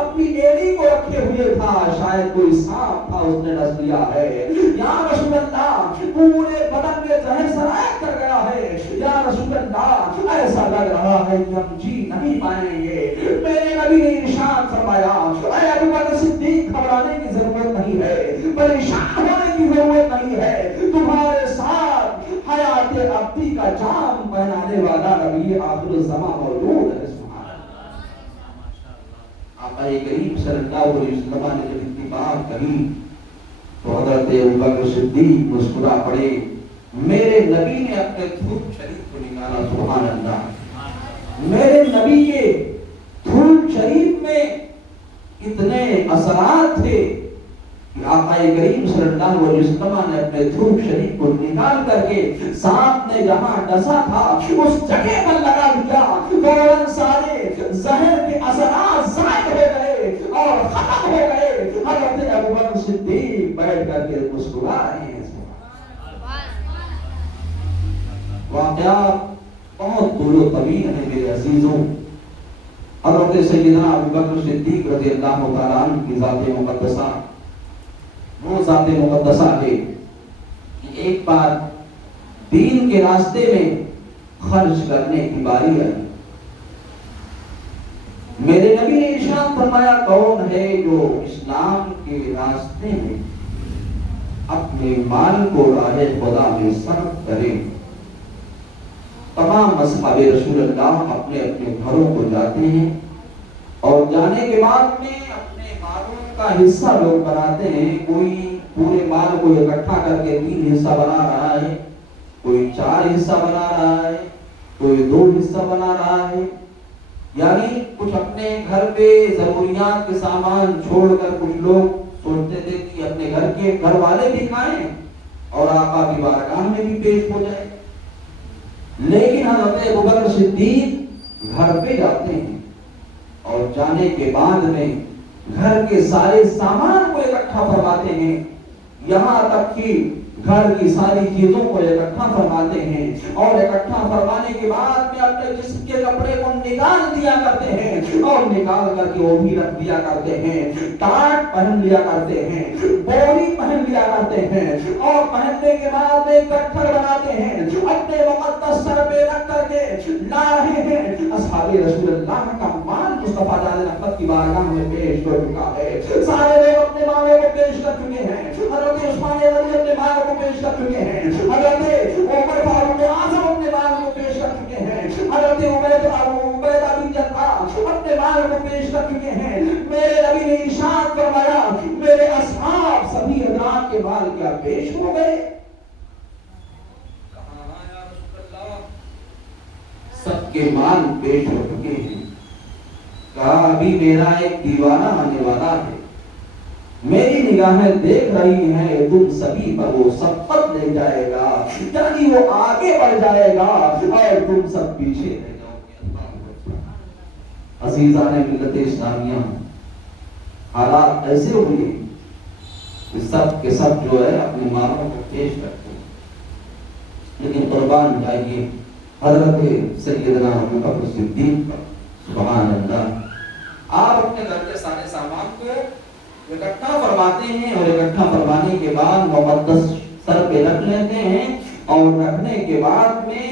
اپنی ایڑی کو رکھے ہوئے تھا. شاید کوئی سانپ تھا اس نے ڈس لیا ہے. یا رسول اللہ پورے بدن میں زہر سرایت کر گیا ہے. یا رسول اللہ ایسا لگ رہا ہے کہ ہم جی نہیں پائیں گے. میرے نبی نے ارشاد فرمایا اے ابوبکر صدیق گھبرانے کی ضرورت نہیں ہے. پریشان ہونے کی ضرورت نہیں ہے. تمہارے ساتھ حیات ابدی کا جام پہنانے والا نبی آخر الزمان موجود ہے. آقا کریم صلی اللہ علیہ وسلم نے جب اتنی بات کہی تو حضرت ابوبکر صدیق مسکرا پڑے. میرے نبی نے اپنے تھوک شریف کو نکالا. سبحان اللہ. میرے نبی کے تھوک شریف میں اتنے اثرات تھے کہ آقا کریم صلی اللہ علیہ وسلم نے اپنے تھوک شریف کو نکال کر کے سانپ نے جہاں ڈسا تھا اس جگہ پر لگا دیا. فوراً سارے زہر کے اثرات زائد ہو گئے اور ختم ہو گئے. حضرت ابوبکر صدیق بیٹھ کر کے مسکرا رہے ہیں. واقعات بہت طول و طویل ہیں میرے عزیزوں. حضرت سیدنا ابوبکر صدیق رضی اللہ تعالیٰ عنہ کی ذات مقدسہ وہ ذات مقدسہ ہے کہ ایک بار دین کے راستے میں خرچ کرنے کی باری آئی. میرے نبی نے ارشاد فرمایا کون ہے جو اسلام کے راستے میں اپنے مال کو راہ خدا میں صرف کرے. تمام اصحاب رسول اللہ اپنے اپنے گھروں کو جاتے ہیں اور جانے کے بعد میں اپنے مالوں کا حصہ لوگ بناتے ہیں. کوئی پورے مال کو اکٹھا کر کے 3 حصہ بنا رہا ہے, کوئی 4 حصہ بنا رہا ہے, کوئی 2 حصہ بنا رہا ہے. یعنی کچھ اپنے گھر پہ ضروریات کے سامان چھوڑ کر کچھ لوگ سوچتے تھے کہ اپنے گھر کے گھر والے بھی کھائیں اور آقا کی بارگاہ میں بھی پیش ہو جائے. لیکن حضرت ابوبکر صدیق گھر پہ جاتے ہیں اور جانے کے بعد میں گھر کے سارے سامان کو اکٹھا فرماتے ہیں, یہاں تک کہ گھر کی ساری چیزوں کو اکٹھا فرماتے ہیں اور اکٹھا فرمانے کے بعد میں اپنے جسم کے کپڑے کو نکال دیا کرتے ہیں اور نکال کر کے وہ بھی رکھ دیا کرتے ہیں. ٹاٹ پہن لیا کرتے ہیں, بوری پہن لیا کرتے ہیں اور پہننے کے بعد میں گٹھر بناتے ہیں, اپنے مقدس سر پہ رکھ کر کے لا رہے ہیں. اصحاب رسول اللہ کا مال مصطفیٰ جان رحمت کی بارگاہ میں پیش ہو چکا ہے. سارے لوگ اپنے مالوں کو پیش کر چکے ہیں. حضرت عثمان غنی اپنے مال کو پیش کر چکے ہیں, حضرت عمر فاروق اعظم اپنے مال کو پیش کر چکے ہیں, حضرت عبیدہ بن جراح اپنے مال کو پیش کر چکے ہیں. میرے نبی نے ارشاد فرمایا میرے اصحاب سبھی حضرات کے مال کیا پیش ہو گئے؟ کہاں یا رسول اللہ, سب کے مال پیش ہو چکے ہیں. کہا ابھی میرا ایک دیوانہ آنے والا ہے, میری نگاہیں دیکھ رہی ہیں تم سبھی پر وہ سبقت لے جائے گا, یعنی وہ آگے بڑھ جائے گا اور تم سب پیچھے رہ جاؤ گے. عزیزان ملت اسلامیہ, حالات ایسے ہوئے کہ سب کے سب جو ہے اپنے مالوں کو پیش کرتے ہیں. لیکن قربان جائیے حضرت سیدنا ابوبکر صدیق پر, سبحان اللہ, آپ اپنے گھر کے سارے سامان کو اکٹھا فرماتے ہیں اور اکٹھا فرمانے کے بعد مقدس سر پہ رکھ لیتے ہیں اور رکھنے کے بعد میں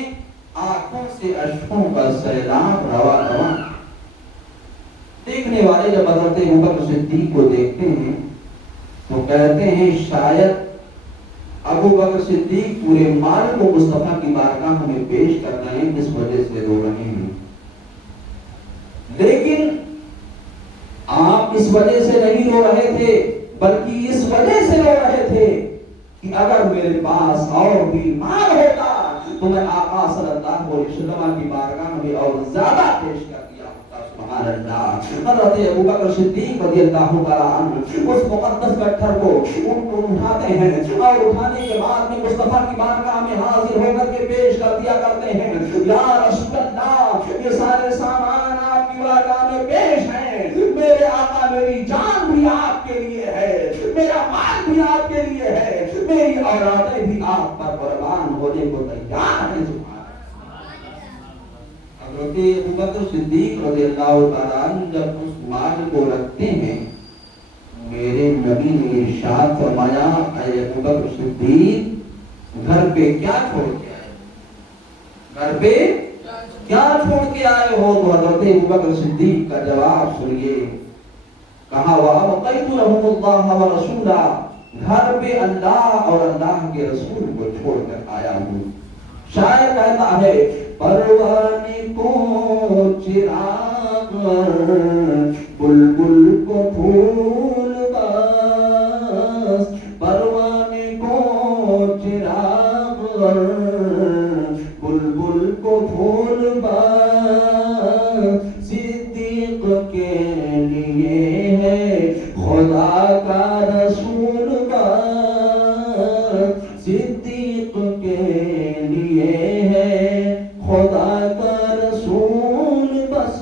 آنکھوں سے اشکوں کا سیلاب روا روا. دیکھنے والے جب حضرت ابوبکر صدیق کو دیکھتے ہیں تو کہتے ہیں شاید ابوبکر صدیق پورے مال کو مصطفیٰ کی بارگاہ میں پیش کر رہے ہیں, جس وجہ سے رو رہے ہیں. لیکن آپ اس وجہ سے نہیں رو رہے تھے بلکہ اس وجہ سے رو رہے تھے کہ اگر میرے پاس اور بھی مال ہوتا تو میں آقا صلی اللہ علیہ وسلم کی بارگاہ میں اور زیادہ پیش کر دیا ہوتا. سبحان اللہ. حضرت ابوبکر صدیق رضی اللہ تعالیٰ عنہ اس مقدس گٹھر کو اٹھاتے ہیں اور اٹھانے کے بعد میں مصطفیٰ کی بارگاہ میں حاضر ہو کر کے پیش کر دیا کرتے ہیں. یا رسول اللہ, یہ سارے سامان آپ کی بارگاہ میں پیش ہیں. میرے آقا میری جان بھی آپ کے لیے ہے, میرا مال بھی آپ کے لیے ہے, میری اولادیں بھی آپ پر قربان ہونے کو تیار ہیں. حضرت ابوبکر صدیق رضی اللہ تعالیٰ عنہ جب اس مال کو رکھتے ہیں, میرے نبی نے ارشاد فرمایا اے ابوبکر صدیق گھر پہ کیا چھوڑ کے آئے, گھر پہ کیا چھوڑ کے آئے ہو؟ تو حضرت ابوبکر صدیق کا جواب سنیے. کہا وَأَبْقَيْتُ لَهُمُ اللَّهَ وَرَسُولَهُ, گھر پہ اللہ اور اللہ کے رسول کو چھوڑ کر آیا ہوں. شاعر کہتا ہے پروانے کو چراغ بلبل کو پھول بس, پروانے کو چراغ بلبل کو پھول بس, صدیق کے لیے ہے خدا کا رسول بس, صدیق کے لیے ہے خدا کا رسول بس.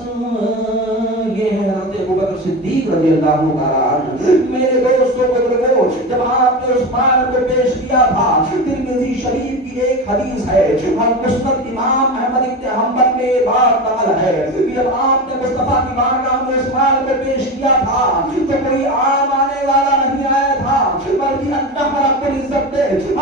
یہ ہے حضرت ابوبکر صدیق رضی اللہ تعالیٰ عنہ. میرے دوستوں بزرگوں, جب آپ نے اس مال کو پیش کیا تھا, ترمذی شریف کی ایک حدیث ہے اور مسند امام احمد بن حنبل میں بات نقل ہے کہ جب آپ نے مصطفیٰ کی بارگاہ میں اس مال کو پیش کیا تھا تو کوئی عام آنے والا نہیں آیا تھا, بلکہ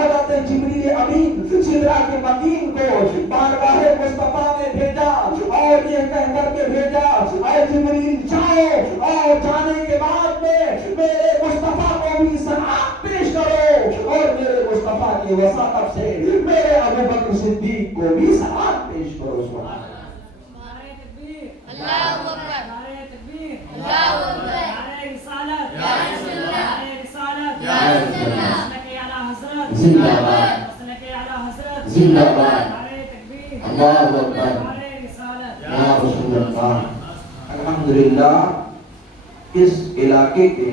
حضرت جبریل امین سدرہ کے مکین کو بارگاہ مصطفیٰ میں بھیجا اور یہ کہہ کر کے بھیجا اے جبریل جاؤ اور جانے کے بعد میں میرے مصطفیٰ کو بھی سلام پیش کرو اور میرے مصطفیٰ کی وساطت سے میرے ابو بکر صدیق کو بھی سلام پیش کرو. سبحان اللہ اکبر نعرہ تکبیر اللہ اکبر نعرہ رسالت یا رسول اللہ نعرہ رسالت یا رسول اللہ مسلک اعلی حضرت زندہ باد مسلک اعلی حضرت زندہ باد نعرہ تکبیر اللہ اکبر نعرہ رسالت یا رسول اللہ. الحمدللہ اس علاقے کے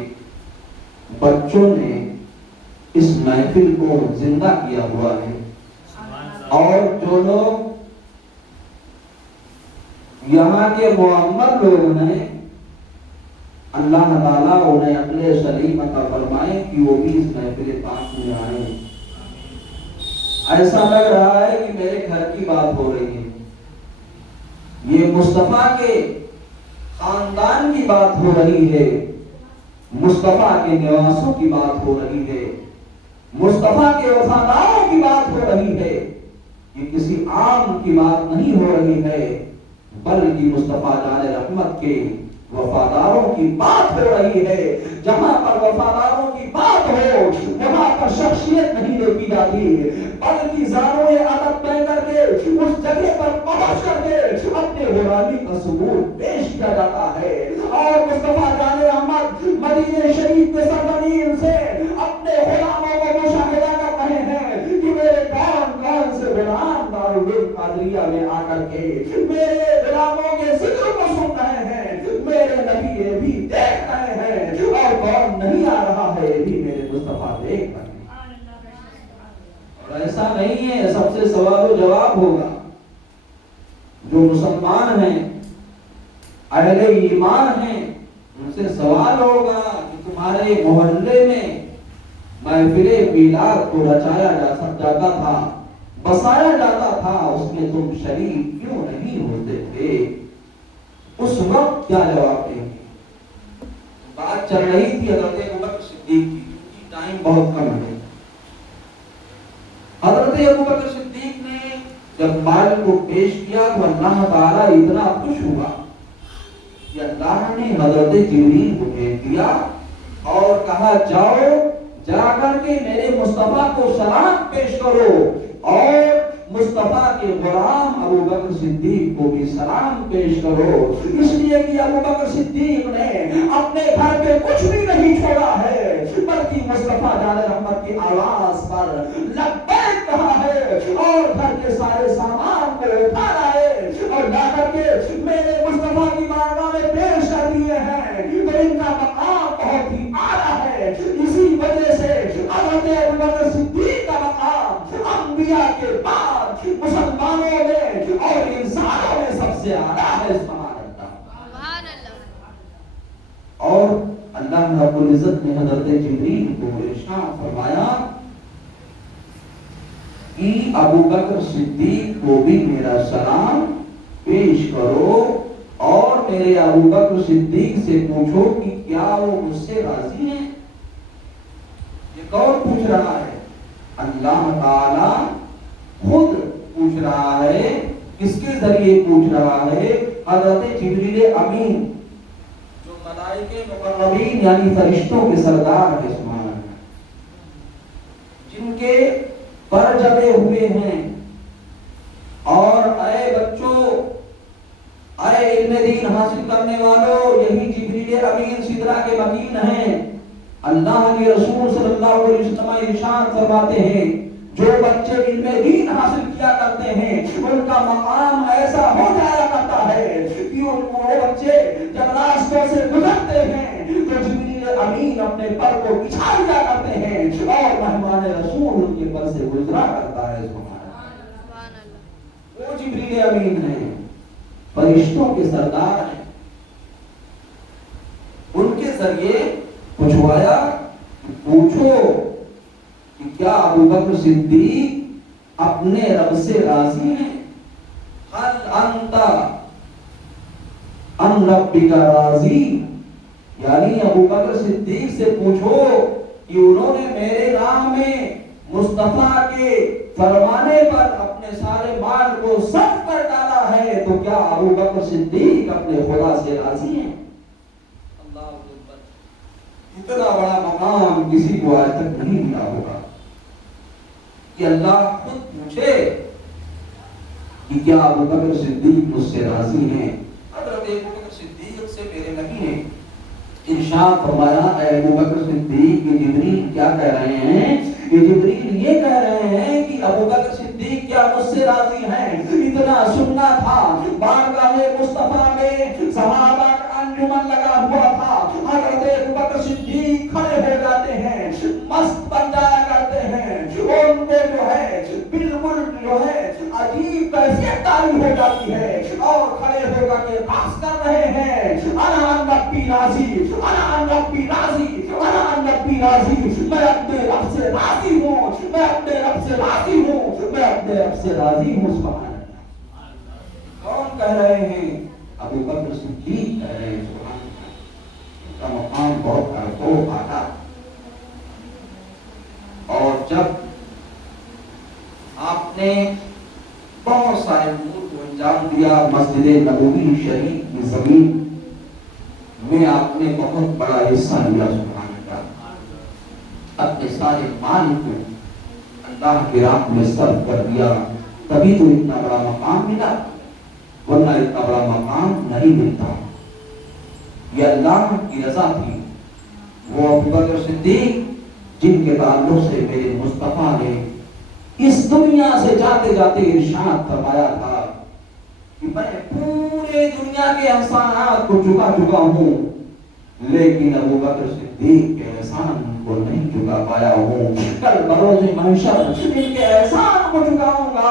بچوں نے اس محفل کو زندہ کیا ہوا ہے اور جو لوگ یہاں کے معمر لوگ ہیں اللہ تعالیٰ انہیں عقل سلیم عطا فرمائے کہ وہ بھی اس محفل پاک میں آئے. ایسا لگ رہا ہے کہ میرے گھر کی بات ہو رہی ہے, یہ مصطفیٰ کے خاندان کی بات ہو رہی ہے, مصطفیٰ کے نواسوں کی بات ہو رہی ہے, مصطفیٰ کے وفاداروں کی بات ہو رہی ہے. یہ کسی عام کی بات نہیں ہو رہی ہے بلکہ مصطفیٰ جان رحمت کے وفاداروں کی بات ہو رہی ہے. جہاں پر وفاداروں کی بات ہو وہاں پر شخصیت نہیں دیکھی جاتی بلکہ زانوں عدد طے کر کے اس جگہ پر پہنچ کر کے اپنے غلامی کا ثبوت پیش کیا جاتا ہے. اور مصطفیٰ جان رحمت مدینہ شریف کے سرزمین سے اپنے غلاموں کو مشاہدہ کر رہے ہیں کہ میرے کون کون سے غلام دارالعلوم قادریہ میں آ کر کے میرے غلاموں کے ذکر کو سن رہے ہیں, میرے نبی یہ بھی دیکھ رہے ہیں اور کون نہیں آ رہا ہے یہ بھی میرے مصطفیٰ دیکھ رہے ہیں. اور ایسا نہیں ہے, سب سے سوال و جواب ہوگا. جو مسلمان ہیں اہل ایمان ہیں ان سے سوال ہوگا کہ تمہارے محلے میں محفل میلاد کو رچایا جاتا تھا, بسایا جاتا تھا, اس میں تم شریک کیوں نہیں ہوتے تھے؟ اس وقت کیا جواب دیں گے؟ بات چل رہی تھی حضرت ابوبکر صدیق کی, کیونکہ ٹائم بہت کم ہے. حضرت ابوبکر صدیق نے جب مال کو پیش کیا تو اللہ تعالیٰ اتنا خوش ہوا کہ اللہ نے حضرت جبریل کو بھیج دیا اور کہا جاؤ جا کر کے میرے مصطفیٰ کو سلام پیش کرو اور مصطفیٰ کے غلام ابوبکر صدیق کو بھی سلام پیش کرو. اس لیے کہ ابوبکر صدیق نے اپنے گھر پہ کچھ بھی نہیں چھوڑا ہے بلکہ مصطفیٰ جان رحمت کی آواز پر لبیک کہا ہے اور گھر کے سارے سامان کو اٹھا لائے اور لا کر کے میرے مصطفیٰ کی بارگاہ میں پیش کر دیے ہیں. تو ان کا مقام بہت ہی اعلیٰ ہے. اسی وجہ سے حضرت ابوبکر صدیق کا مقام انبیاء کے بعد مسلمانوں میں اور انسانوں میں سب سے اعلیٰ ہے. سبحان اللہ. اور اللہ رب العزت نے حضرت جبریل کو ارشاد فرمایا کہ ابوبکر صدیق کو بھی میرا سلام پیش کرو اور میرے ابوبکر صدیق سے پوچھو کہ کیا وہ مجھ سے راضی ہیں. یہ کون پوچھ رہا ہے؟ اللہ تعالی خود پوچھ رہا ہے. کس کے ذریعے پوچھ رہا ہے؟ حضرت جبریل امین جو ملائکہ مقربین یعنی فرشتوں کے سردار ہیں, جن کے پر جبے ہوئے ہیں. اور اے بچوں, اے علم دین حاصل کرنے والوں, یہی جبریل امین سدرہ کے مکین ہیں. اللہ کے رسول صلی اللہ علیہ وسلم ارشاد فرماتے ہیں جو بچے علم دین حاصل کیا کرتے ہیں ان کا مقام ایسا ہو جایا کرتا ہے کہ وہ بچے جب راستوں سے گزرتے ہیں تو جبریل امین اپنے پر کو بچھا دیا کرتے ہیں اور مہمان رسول ان کے پر سے گزرا کرتا ہے. سبحان اللہ. وہ جبریل امین ہیں, فرشتوں کے سردار ہیں. ان کے ذریعے پوچھوایا پوچھو کہ کیا ابوبکر صدیق اپنے رب سے راضی ہیں؟ حل انت ان ربک راضی, یعنی ابوبکر صدیق سے پوچھو کہ انہوں نے میرے نام میں مصطفیٰ کے فرمانے پر اپنے سارے مال کو صرف کر ڈالا ہے، تو کیا ابو بکر صدیق اپنے خدا سے راضی ہیں؟ اللہ اکبر! اتنا بڑا مقام کسی کو آج تک نہیں ملا ہوگا کہ اللہ خود پوچھے کہ کیا ابو بکر صدیق مجھ سے راضی ہیں؟ حضرت ابو بکر صدیق سے میرے نبی نے ارشاد فرمایا، اے ابو بکر صدیق، یہ جبریل کیا کہہ رہے ہیں؟ یہ جبریل یہ کہہ رہے ہیں کہ ابو بکر صدیق کیا مجھ سے راضی ہیں؟ اتنا سننا تھا، بارگاہ مصطفیٰ میں صحابہ کا انجمن لگا ہوا تھا، حضرت ابو بکر صدیق کھڑے ہو جاتے ہیں، مست بن جایا کرتے ہیں، اور ان کو جو ہے بالکل جو ہے عجیب کیفیت تاری ہو جاتی ہے، اور کھڑے ہو کر کے باس کر رہے ہیں، انا ان ربی راضی، انا ان ربی راضی، انا ان ربی راضی، میں اپنے رب سے راضی ہوں، میں اپنے رب سے راضی ہوں، میں اپنے رب سے راضی ہوں۔ سبحان اللہ! کون کہہ رہے ہیں؟ ابو بکر صدیق کہہ رہے ہیں۔ سبحان اللہ! ان کا مقام بہت بہت اعلیٰ۔ اور جب آپ نے بہت سارے امور کو انجام دیا، مسجد نبوی شریف کی زمین میں آپ نے بہت بڑا حصہ لیا۔ سبحان اللہ! اپنے سارے مال کو اللہ کے راہ میں صرف کر دیا، تبھی تو اتنا بڑا مقام ملا، ورنہ اتنا بڑا مقام نہیں ملتا۔ یہ اللہ کی رضا تھی۔ وہ ابو بکر صدیق جن کے تعلق سے میرے مصطفیٰ نے اس دنیا سے جاتے جاتے ارشاد فرمایا تھا کہ میں پورے دنیا کے احسانات کو چکا چکا ہوں، لیکن ابو بکر صدیق کے احسان کو نہیں چکا پایا ہوں، کل بروز محشر ان کے احسان کو چکاؤں گا،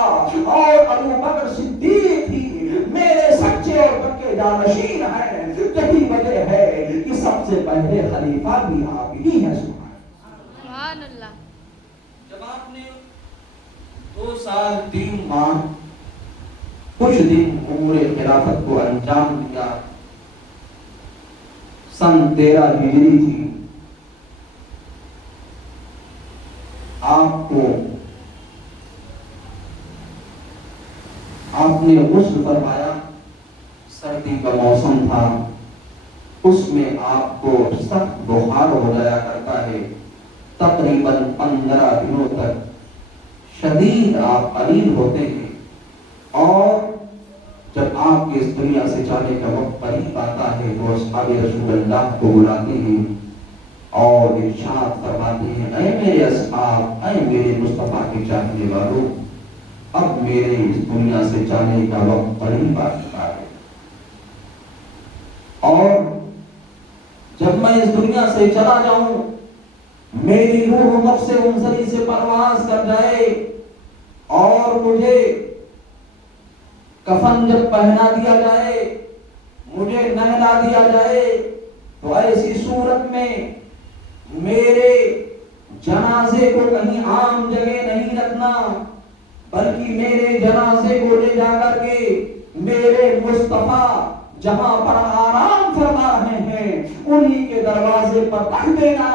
اور ابو بکر صدیق ہی میرے سچے اور پکے جانشین ہیں۔ یہی وجہ ہے کہ سب سے پہلے خلیفہ بھی آپ ہی ہیں۔ سبحان اللہ! جب آپ نے 2 سال 3 ماہ کچھ دن امور خلافت کو انجام دیا، سن 13 ہجری تھی، آپ نے غسل فرمایا، سردی کا موسم تھا، اس میں آپ کو سخت بخار ہو جایا کرتا ہے، تقریباً 15 دنوں تک شدید آپ قریب ہوتے ہیں، اور جب آپ کے اس دنیا سے جانے کا وقت قریب آتا ہے تو اصحاب رسول اللہ کو بلاتے ہیں اور ارشاد فرماتے ہیں، اے میرے اصحاب، اے میرے مصطفیٰ کے چاہنے والوں، اب میرے اس دنیا سے جانے کا وقت قریب آ چکا ہے، اور جب میں اس دنیا سے چلا جاؤں، میری روح نفس منصری سے پرواز کر جائے اور مجھے کفن جب پہنا دیا جائے، مجھے نہلا دیا جائے، تو ایسی صورت میں میرے جنازے کو کہیں عام جگہ نہیں رکھنا، بلکہ میرے جنازے کو لے جا کر کے میرے مصطفیٰ جہاں پر آرام فرما رہے ہیں انہی کے دروازے پر رکھ دینا،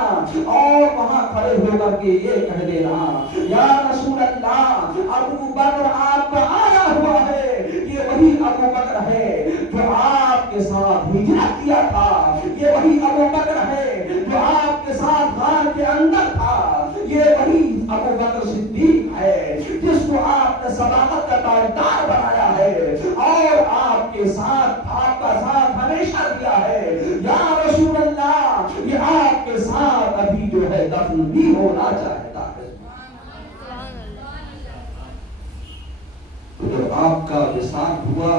اور وہاں کھڑے ہو کر کے یہ کہہ دینا، یا رسول اللہ، ابو بکر آپ کا آیا ہوا ہے، یہ وہی ابو بکر ہے جو آپ کے ساتھ ہجرت کیا تھا، یہ وہی ابو بکر ہے جو آپ کے ساتھ غار کے اندر تھا، یہ وہی ابو بکر صدیق ہے جس کو آپ نے صداقت کا تاجدار بنایا ہے، اور آپ کے ساتھ آپ کا ساتھ ہمیشہ دیا ہے، یا رسول اللہ، یہ آپ کے ساتھ ابھی جو ہے دفن بھی ہونا چاہتا ہے۔ تو جب آپ کا وصال ہوا،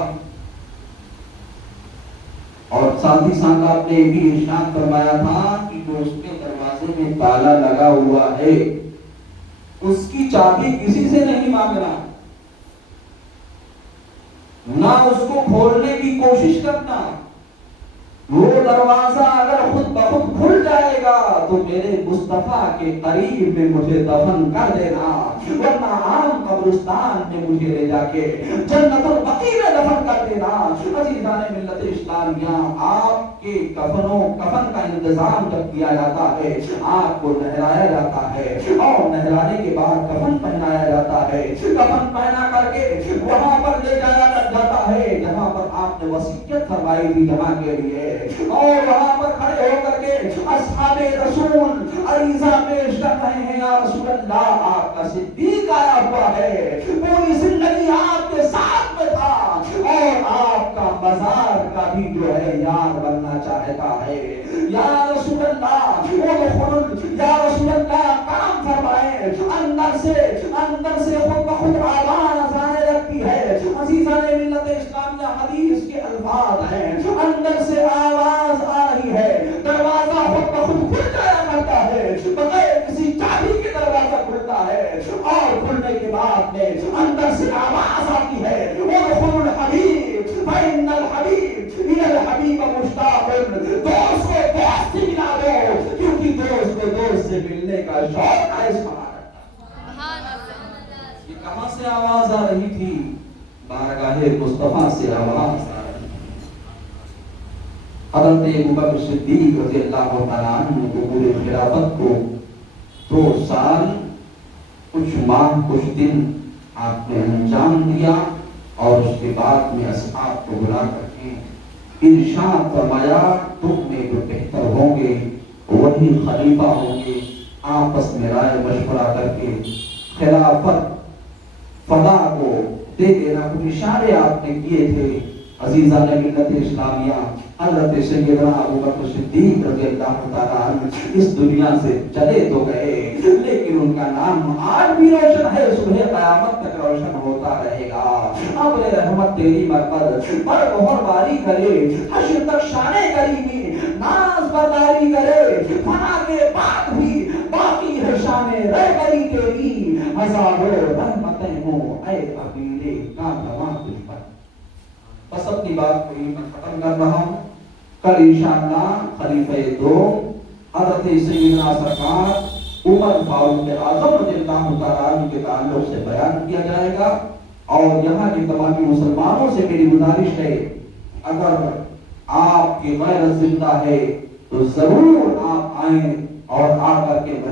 اور ساتھ ہی ساتھ آپ نے بھی ارشاد فرمایا تھا کہ جو اس کے دروازے میں تالا لگا ہوا ہے اس کی چابی کسی سے نہیں مانگنا، نہ اس کو کھولنے کی کوشش کرنا، وہ دروازہ اگر خود بخود کھل جائے گا تو میرے مصطفیٰ کے قریب میں مجھے دفن کر دینا، ورنہ عام قبرستان میں مجھے لے جا کے جنت البقیع میں دفن کر دینا۔ عزیزان ملت اسلامیہ، آپ کے کفن کا انتظام جب کیا جاتا ہے، آپ کو نہلایا جاتا ہے اور نہلانے کے بعد کفن پہنایا جاتا ہے، کفن پہنا کر کے وہاں پر لے جایا جاتا ہے جہاں پر آپ نے وصیت فرمائی تھی جہاں کے لیے، اور وہاں پر کھڑے ہو کر کے اصحاب رسول عریضہ پیش کر رہے ہیں، یا رسول اللہ آپ کا صدیق آیا ہوا ہے، پوری زندگی آپ کے ساتھ میں تھا اور آپ کا مزار کا بھی جو ہے یاد بننا چاہتا ہے، یا رسول اللہ یا رسول اللہ کام فرمائے۔ اندر سے خود بخود آواز آنے لگتی ہے، عزیزان ملت اسلامیہ حدیث کے الفاظ ہیں، اندر سے آواز آ رہی ہے، دروازہ خود بخود کھل جایا کرتا ہے، بغیر کسی چابی کے دروازہ کھلتا ہے، اور کھلنے کے بعد میں اندر سے آواز آتی ہے، ادخلوا الحبیب فإن الحبیب إلى الحبیب مشتاق، دوست کو دوست سے ملا دو کیونکہ دوست کو دوست سے ملنے کا شوق ہے۔ سبحان اللہ۔ یہ کہاں سے آواز آ رہی تھی؟ بارگاہ مصطفیٰ سے آواز آ رہی تھی۔ حضرت ابوبکر صدیق رضی اللہ تعالیٰ عنہ کو پورے خلافت کو 2 سال کچھ ماہ کچھ دن آپ نے انجام دیا، اور اس کے بعد میں اصحاب کو بلا کر کے ارشاد فرمایا تم میں جو بہتر ہوں گے وہی خلیفہ ہوں گے، آپس میں رائے مشورہ کر کے خلافت فضا کو دے دینا۔ کچھ اشارے آپ نے کیے تھے عزیزان ملت اسلامیہ۔ حضرت سیدنا ابوبکر صدیق رضی اللہ تعالیٰ عنہ اس دنیا سے چلے تو گئے، لیکن ان کا نام آج بھی روشن ہے، صبح قیامت تک روشن ہوتا رہے گا۔ ابر رحمت تیری مرمت پر مہر باری کرے، حشر تک شان کریمی ناز برداری کرے، فنا کے بعد بھی باقی ہے شان رہبری تیری، ہزاروں رحمتیں ہوں اے قبیلے کا نواں تجھ پر۔ بس اپنی بات کو میں ختم کر رہا ہوں۔ کل انشاءاللہ خلیفہ 2 حضرت سیدنا سرکار عمر فاروق اعظم رضی اللہ تعالیٰ عنہ کے تعلق سے بیان کیا جائے گا، اور یہاں کے تمام مسلمانوں سے میری گزارش ہے اگر آپ کی غیرت زندہ ہے تو ضرور آپ آئیں اور آ کر کے